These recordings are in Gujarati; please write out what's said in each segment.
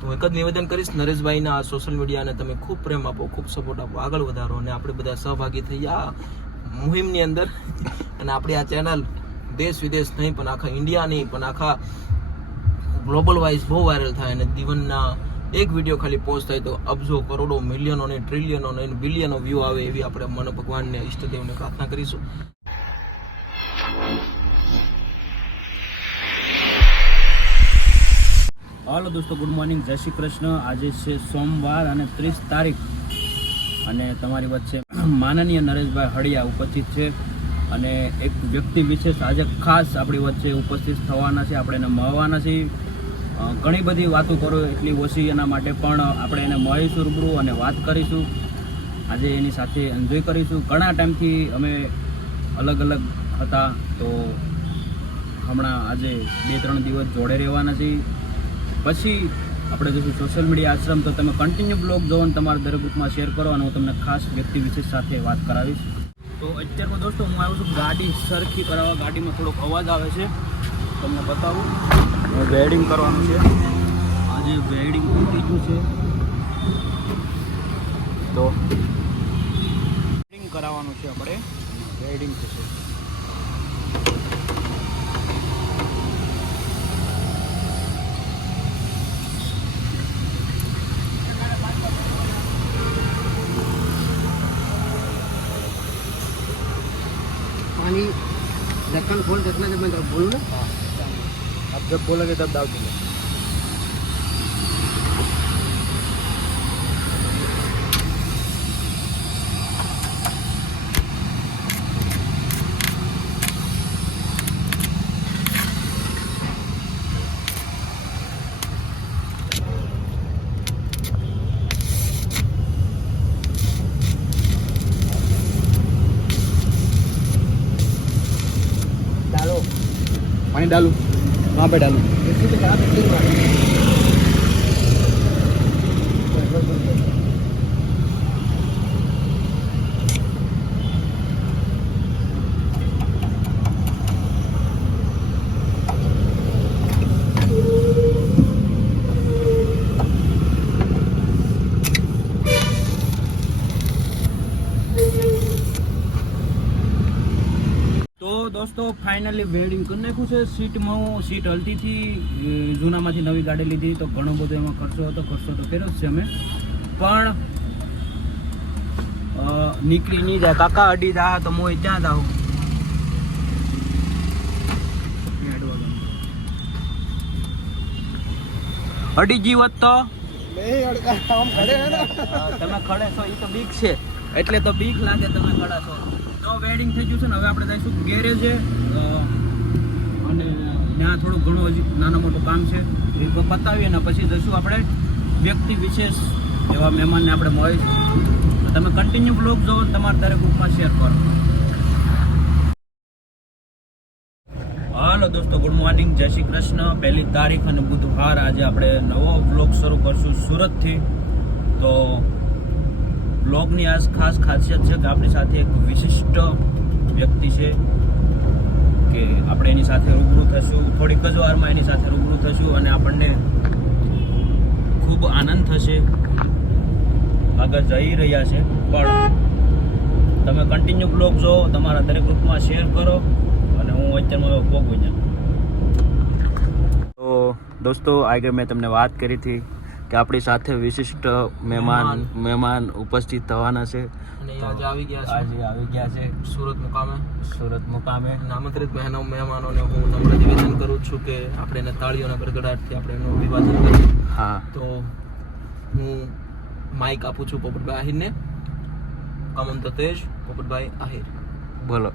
તો એક જ નિવેદન કરીશ, નરેશભાઈના આ સોશિયલ મીડિયાને તમે ખૂબ પ્રેમ આપો, ખૂબ સપોર્ટ આપો, આગળ વધારો અને આપણે બધા સહભાગી થઈ આ મુહિમની અંદર. અને આપણી આ ચેનલ દેશ વિદેશ નહીં પણ આખા ઇન્ડિયા નહીં પણ આખા ગ્લોબલ વાઇઝ બહુ વાયરલ થાય અને જીવનના એક વિડીયો ખાલી પોસ્ટ થાય તો અબજો, કરોડો, મિલિયનો ને ટ્રિલિયનો ને બિલિયનો વ્યૂ આવે એવી આપણે મને ભગવાનને ઈષ્ટદેવને પ્રાર્થના કરીશું. હાલો દોસ્તો, ગુડ મોર્નિંગ, જય શ્રી કૃષ્ણ. આજે છે સોમવાર અને 30 તારીખ અને તમારી વચ્ચે માનનીય નરેશભાઈ હળિયા ઉપસ્થિત છે અને એક વ્યક્તિ વિશેષ આજે ખાસ આપણી વચ્ચે ઉપસ્થિત થવાના છે. આપણે એને મળવાના છીએ. ઘણી બધી વાતો કરો એટલી ઓછી એના માટે, પણ આપણે એને મળીશું રૂબરૂ અને વાત કરીશું. આજે એની સાથે એન્જોય કરીશું. ઘણા ટાઈમથી અમે અલગ અલગ હતા, તો હમણાં આજે 2-3 દિવસ જોડે રહેવાના છીએ. પછી આપણે જઈશું સોશિયલ મીડિયા આશ્રમ. તો તમે કન્ટિન્યુ બ્લોગ જોવો અને તમારા દરેક ગ્રુપમાં શેર કરો અને હું તમને ખાસ વ્યક્તિ વિશેષ સાથે વાત કરાવીશ. તો અત્યારમાં દોસ્તો હું આવ્યો છું ગાડી સરખી કરાવવા. ગાડીમાં થોડોક અવાજ આવે છે, તમને બતાવું. વેલ્ડિંગ કરવાનું છે. આજે વેલ્ડિંગ થઈ ગયું છે તો વેલ્ડિંગ કરાવવાનું છે. આપણે વેલ્ડિંગ થશે. पानी ढक्कन खोल देखना, जब मैं बोलूँ ना, हाँ, अब जब बोलोगे तब डाल दूँगा. डालो पानी डालूँ? कहाँ पे डालूँ? इसी पे कहाँ बिल्डिंग वाली તો દોસ્તો ફાઇનલી વેલ્ડિંગ કરી નાખ્યું છે. સીટમાં હું સીટ હલતી હતી, જૂનામાંથી નવી ગાડી લીધી તો ઘણો બધો એમાં ખર્ચો તો કર્યો જ છે અમે, પણ નીકળી નહીં જાય. કાકા અડી જા તો હું ત્યાં જાઉં. અડી જીવત તો हम खड़े हैं ना. તમે ખડે છો એ તો બીક છે, એટલે તો બીક લાગે તમે ખડા છો. તો વેડિંગ થઈ ગયું છે ને, હવે આપણે જઈશું ગેરેજે અને ત્યાં થોડું ઘણું હજી નાનું મોટું કામ છે એ તો પતાવીએ ને પછી જઈશું આપણે વ્યક્તિ વિશેષ એવા મહેમાનને આપણે મળીશું. તમે કન્ટિન્યુ બ્લોગ જોવો, તમારા દરેક ગ્રુપમાં શેર કરો. હાલો દોસ્તો, ગુડ મોર્નિંગ, જય શ્રી કૃષ્ણ. 1 તારીખ અને બુધવાર. આજે આપણે નવો બ્લોગ શરૂ કરશું સુરતથી. તો બ્લોગની આ ખાસ ખાસિયત છે કે આપણી સાથે એક વિશિષ્ટ વ્યક્તિ છે કે આપણે એની સાથે રૂબરૂ થશું. થોડીક જ વારમાં એની સાથે રૂબરૂ થશું અને આપણને ખૂબ આનંદ થશે. આગળ જઈ રહ્યા છે, પણ તમે કન્ટિન્યુ બ્લોગ જો, તમારા દરેક ગ્રુપમાં શેર કરો અને હું અત્યારમાં ભોગવું છું. તો દોસ્તો, આગળ મેં તમને વાત કરી હતી કે આપણી સાથે વિશિષ્ટ મહેમાન ઉપસ્થિત થવાના છે અને આજે આવી ગયા છે સુરત મુકામે. આમંત્રિત મહેમાનોને હું નમ્ર નિવેદન કરું છું કે આપણે એને તાળીઓના ગડગડાટથી આપણે એનું અભિવાદન કરીએ. હા, તો હું માઇક આપું છું પોપટભાઈ આહિરને. કમન તો તેજ પોપટભાઈ આહિર, બોલો.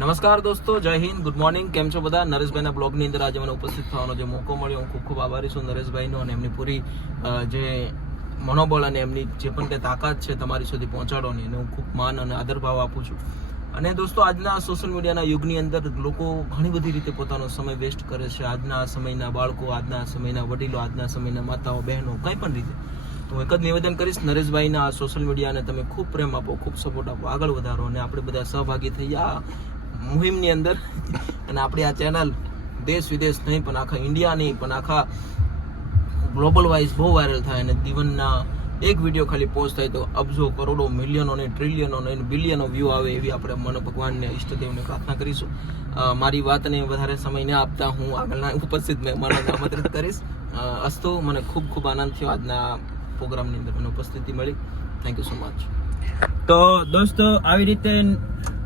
નમસ્કાર દોસ્તો, જય હિન્દ, ગુડ મોર્નિંગ. કેમ છો બધા? નરેશભાઈના બ્લોગની અંદર આજે મને ઉપસ્થિત થવાનો જે મોકો મળ્યો, હું ખૂબ ખૂબ આભારી છું નરેશભાઈનો અને એમની પૂરી જે મનોબળ અને એમની જે પણ કંઈ તાકાત છે તમારી સુધી પહોંચાડવાની, એને હું ખૂબ માન અને આદરભાવ આપું છું. અને દોસ્તો, આજના સોશિયલ મીડિયાના યુગની અંદર લોકો ઘણી બધી રીતે પોતાનો સમય વેસ્ટ કરે છે. આજના સમયના બાળકો, આજના સમયના વડીલો, આજના સમયના માતાઓ, બહેનો, કંઈ પણ રીતે. તો એક જ નિવેદન કરીશ, નરેશભાઈના આ સોશિયલ મીડિયાને તમે ખૂબ પ્રેમ આપો, ખૂબ સપોર્ટ આપો, આગળ વધારો અને આપણે બધા સહભાગી થઈ આ મુહિમની અંદર. અને આપણી આ ચેનલ દેશ વિદેશ નહીં પણ આખા ઇન્ડિયા નહીં પણ આખા ગ્લોબલ વાઇઝ બહુ વાયરલ થાય અને જીવનના એક વિડીયો ખાલી પોસ્ટ થાય તો અબજો કરોડો મિલિયનો ને ટ્રિલિયનો ને બિલિયનો વ્યૂ આવે એવી આપણે મને ભગવાનને ઈષ્ટદેવને પ્રાર્થના કરીશું. મારી વાતને વધારે સમય ન આપતા હું આગળના ઉપસ્થિત મહેમાનોને આમંત્રિત કરીશ. અસ્તુ, મને ખૂબ ખૂબ આનંદ થયો આજના પ્રોગ્રામની અંદર મને ઉપસ્થિતિ મળી. Thank you so much. તો દોસ્તો, આવી રીતે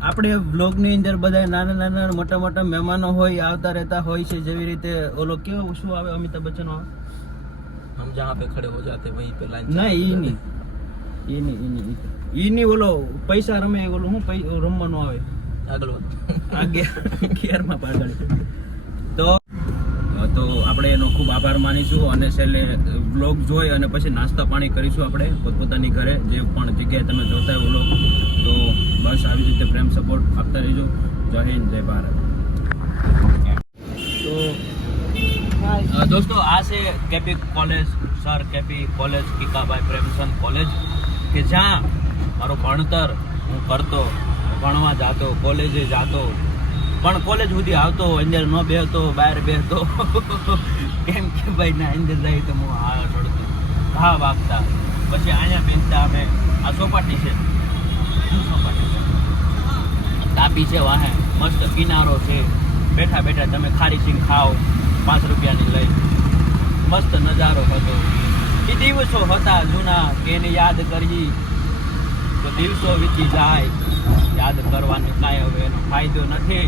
આપણે વ્લોગની અંદર બધા નાના નાના મોટા મોટા મહેમાનો હોય આવતા રહેતા હોય છે. જેવી રીતે ઓલો કેવો શું આવે અમિતાભ બચ્ચન આવે, हम जहाँ पे खड़े हो जाते वहीं पे लाइन. ના ઈ નહીં ઓલો પૈસા રમે ઓલો હું રમવાનું આવે આગળ ગિયરમાં પાછળ. તો આપણે એનો ખૂબ આભાર માનીશું અને છેલ્લે વ્લોગ જોઈ અને પછી નાસ્તા પાણી કરીશું આપણે પોતપોતાની ઘરે જે પણ જગ્યાએ તમે જોતા હોય વ્લોગ. તો બસ આવી રીતે પ્રેમ સપોર્ટ આપતા રહેજો. જય હિન્દ, જય ભારત. તો દોસ્તો, આ છે KP college, sir KP college, Kikabhai Premchand college, કે જ્યાં મારું ભણતર હું કરતો, ભણવા જાતો, કોલેજે જાતો, પણ કોલેજ સુધી આવતો, અંદર ન બેહતો, બહાર બેહતો. કેમ કે ભાઈ ના અંદર જાય તો હું આ રડતો, ઘા વાગતા. પછી અહીંયા બેસતા અમે. આ સોપાટી છે, તાપી છે, વાહે મસ્ત કિનારો છે. બેઠા બેઠા તમે ખારી સિંગ ખાઓ 5 રૂપિયાની લઈ. મસ્ત નજારો હતો. એ દિવસો હતા જૂના કે એને યાદ કરી તો દિવસો વીતી જાય. યાદ કરવાની કાંઈ હવે એનો ફાયદો નથી.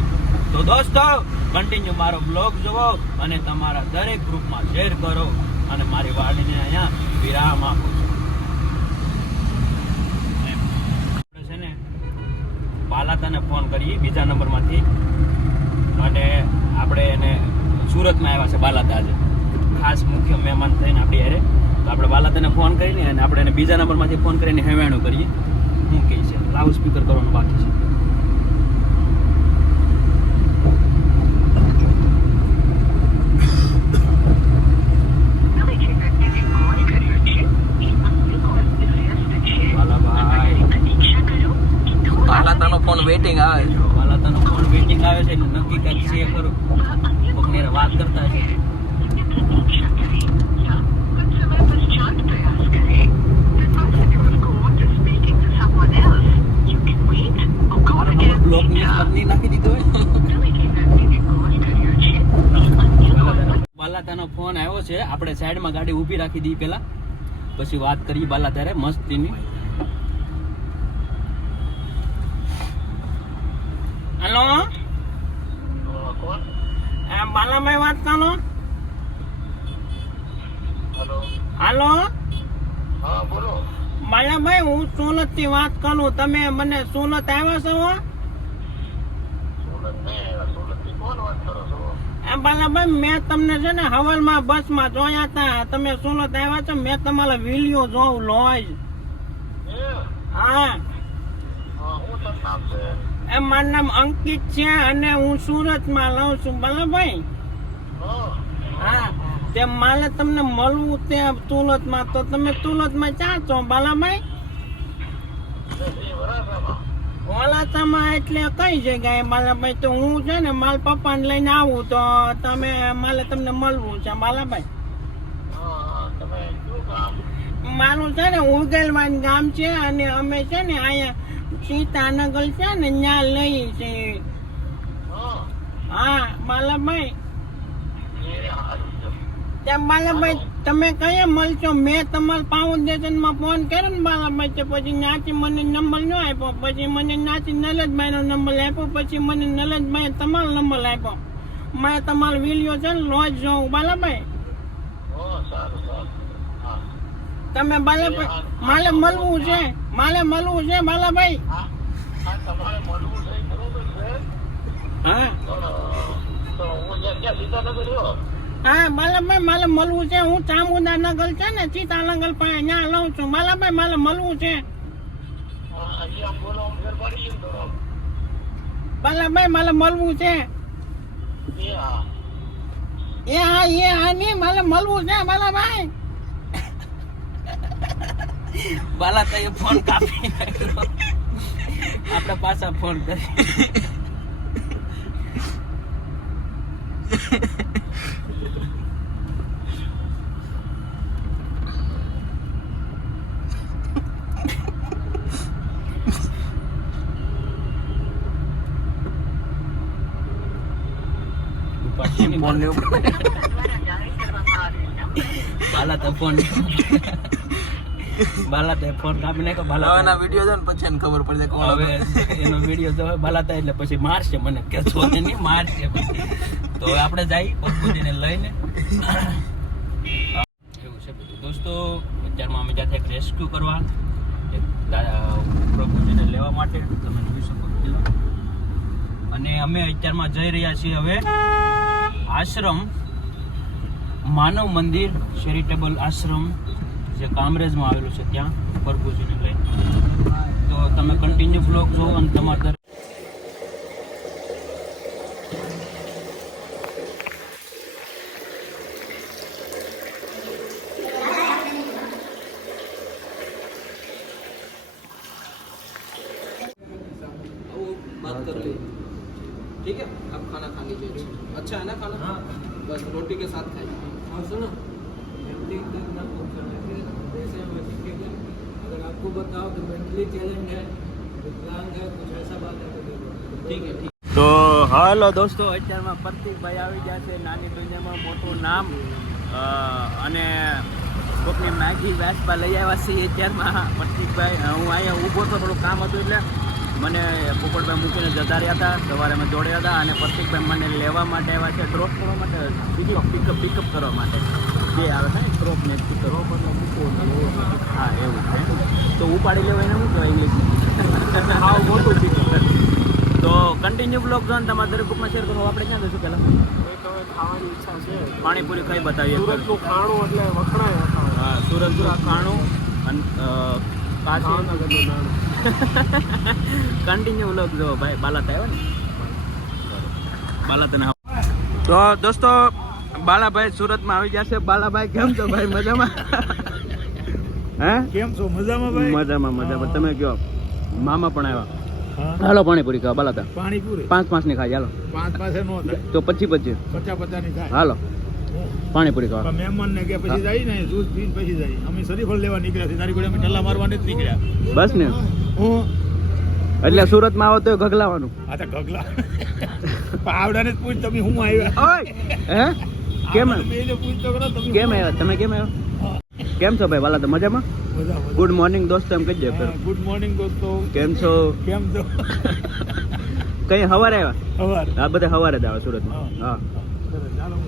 તો દોસ્તો, કન્ટિન્યુ મારો બ્લોગ જુઓ અને તમારા દરેક ગ્રુપમાં શેર કરો અને મારી વાડીને અહીંયા વિરામ આપો. આપણે છે ને બાલાતાને ફોન કરીએ બીજા નંબરમાંથી, અને આપણે એને સુરતમાં આવ્યા છે બાલાતા આજે ખાસ મુખ્ય મહેમાન થઈને આપણી હારે. તો આપણે બાલાતાને ફોન કરીને અને આપણે એને બીજા નંબરમાંથી ફોન કરીને હેવાણું કરીએ શું કહે છે. લાઉડ સ્પીકર કરવાનું બાકી છે. બાલાતાનો ફોન વેટિંગ આવે છે. બાલાતાનો ફોન વેટિંગ આવે છે. નક્કી કાંઈક છે ખરું, કોકને વાત કરતા છે. બ્લોક ની નાખી દીધો હોય. બાલાતાનો ફોન આવ્યો છે. આપણે સાઈડમાં ગાડી ઊભી રાખી દઈએ પેલા, પછી વાત કરીએ બાલાતારે મસ્તીની. હેલો, બાલાભાઈ વાત કરો. હાલો, બાલાભાઈ હું સોનત થી વાત કરું. તમે મને સોનત આવ્યા છો? બાલાભાઈ મેં તમને છે ને હવલમાં બસમાં જોયા હતા. તમે સોનત આવ્યા છો. મેં તમારા વિડીયો જોઉં લોજ. હા, મારું નામ અંકિત છે અને હું સુરતમાં લઉં છું. બાલાભાઈ, હા, તે મારે તમને મળવું ત્યાં સુરતમાં. તો તમે સુરતમાં ક્યાં છો બાલાભાઈ? વલાસામાં એટલે કઈ જગ્યાએ બાલાભાઈ? તો હું છે ને મારા પપ્પાને લઈને આવું તો તમે મારે તમને મળવું છે બાલાભાઈ. મારું છે ને ઉગલવાન ગામ છે અને અમે છે ને અહીંયા સીતાનગર છે ને ત્યાં લઈએ છીએ. હા બાલાભાઈ, ત્યાં બાલાભાઈ તમે કયા મળશો? મેં તમારા ફાઉન્ડેશનમાં ફોન કર્યો ને બાલાભાઈ, તો પછી ત્યાંથી મને નંબર ન આપ્યો. પછી મને ત્યાંથી નલજભાઈનો નંબર આપ્યો. પછી મને નલજભાઈ તમારો નંબર આપ્યો. મેં તમારો વિડીયો છે ને રોજ જોઉં બાલાભાઈ. તમે બાલાભાઈ મારે મળવું છે, મારે મળવું છે બાલાભાઈ. હા હા બાલાભાઈ મારે મળવું છે. હું ચામુંડાનગર છે ને સીતાનગર પાસે ત્યાં લઉં છું બાલાભાઈ. મારે મળવું છે બાલાભાઈ. મારે મળવું છે. એ હા નહીં, મારે મળવું છે બાલાભાઈ. બાલાતાએ ફોન કાપી નાખ્યો. આપણે પાછા ફોન કરી. ફોન ને બાલા તો ફોન કાપી નાખો બાલા વિડીયો છે ને પછી એને ખબર પડશે કોણ હવે એનો વિડીયો જો બાલાતા એટલે પછી મારશે મને કે છો નહીં મારશે તો હવે આપણે જઈ પગુજીને લઈને એવું છે બધું દોસ્તો અત્યારમાં અમે જાતે એક રેસ્ક્યુ કરવા પ્રભુજીને લેવા માટે તમે જોઈ શકો છો અને અમે અત્યારમાં જઈ રહ્યા છીએ હવે આશ્રમ માનવ મંદિર ચેરિટેબલ આશ્રમ જે કામરેજમાં આવેલું છે ત્યાં પ્રભુજીને લઈને તો તમે કન્ટિન્યુ બ્લોગ જોવો અને તમારા बात कर ली ठीक है अब खाना खा लीजिए अच्छा है ना खाना हाँ बस रोटी के साथ खाइए और सुनो अगर आपको बताओ तो मेंटली चैलेंज है विकलांग है कुछ ऐसा बात है तो ठीक है ठीक તો હાલો દોસ્તો અત્યારમાં પ્રતિકભાઈ આવી ગયા છે નાની દુનિયામાં મોટું નામ અને કોકની મેગી વેસપા લઈ આવ્યા છીએ અત્યારમાં પ્રતિકભાઈ હું અહીંયા ઊભો તો થોડું કામ હતું એટલે મને પોપટભાઈ મૂકીને જતા રહ્યા હતા સવારે અમે દોડ્યા હતા અને પ્રતિકભાઈ મને લેવા માટે આવ્યા છે ડ્રોપ કરવા માટે બીજી પિકઅપ કરવા માટે જે આવે છે ને ડ્રોપ ને પિકઅપ હા એવું છે તો ઉપાડી લેવા એને શું કહેવાય ઇંગ્લિશ હા મોટું પિકઅપ તો કન્ટિન્યુ બ્લોગ જો ને તમારા દરેક ગ્રુપમાં શેર કરો આપણે ક્યાં જઈશું પહેલાં ખાવાની ઈચ્છા છે પાણીપુરી ખાઈ બતાવીએ સુરતનું ખાણું એટલે વખણાય હા સુરતનું ખાણું અને ભાવનગરનું નાણું કન્ટિન્યુ બ્લોગ જો ભાઈ બાલાતા આવ્યો ને બાલાતાને તો દોસ્તો બાલાભાઈ સુરતમાં આવી ગયા છે બાલાભાઈ કેમ છો ભાઈ મજામાં હે કેમ છો મજામાં ભાઈ મજામાં તમે કયો મામા પણ આવ્યા હાલો પાણીપુરી ખાવા બાલાતા પાણીપુરી 5 ની ખાઈ હાલો 5 પાસે નો થાય તો 25 50 ની થાય હાલો પાણીપુરી ખાવા મહેમાન ને કે પછી જાય ને દૂધ પીને પછી જાય અમે શરીફળ લેવા નીકળ્યા છે તારી જોડે અમે ઠલ્લા મારવાને જ નીકળ્યા બસ ને હું એટલે સુરતમાં આવો તો ગગલાવાનું આ તો ગગલા આવડાને જ પૂછ તમે હું આવ્યા ઓય હે કેમ બેને પૂછતો કરો તમે કેમ આવ્યા તમે કેમ આવ્યા કેમ છો ભાઈ બાલા તો મજામાં મજા ગુડ મોર્નિંગ દોસ્તો એમ કહી દે ગુડ મોર્નિંગ દોસ્તો કેમ છો કેમ છો કઈ સવારે આવ્યા સવાર આ બધા સવારે જ આવે સુરતમાં હા ચાલો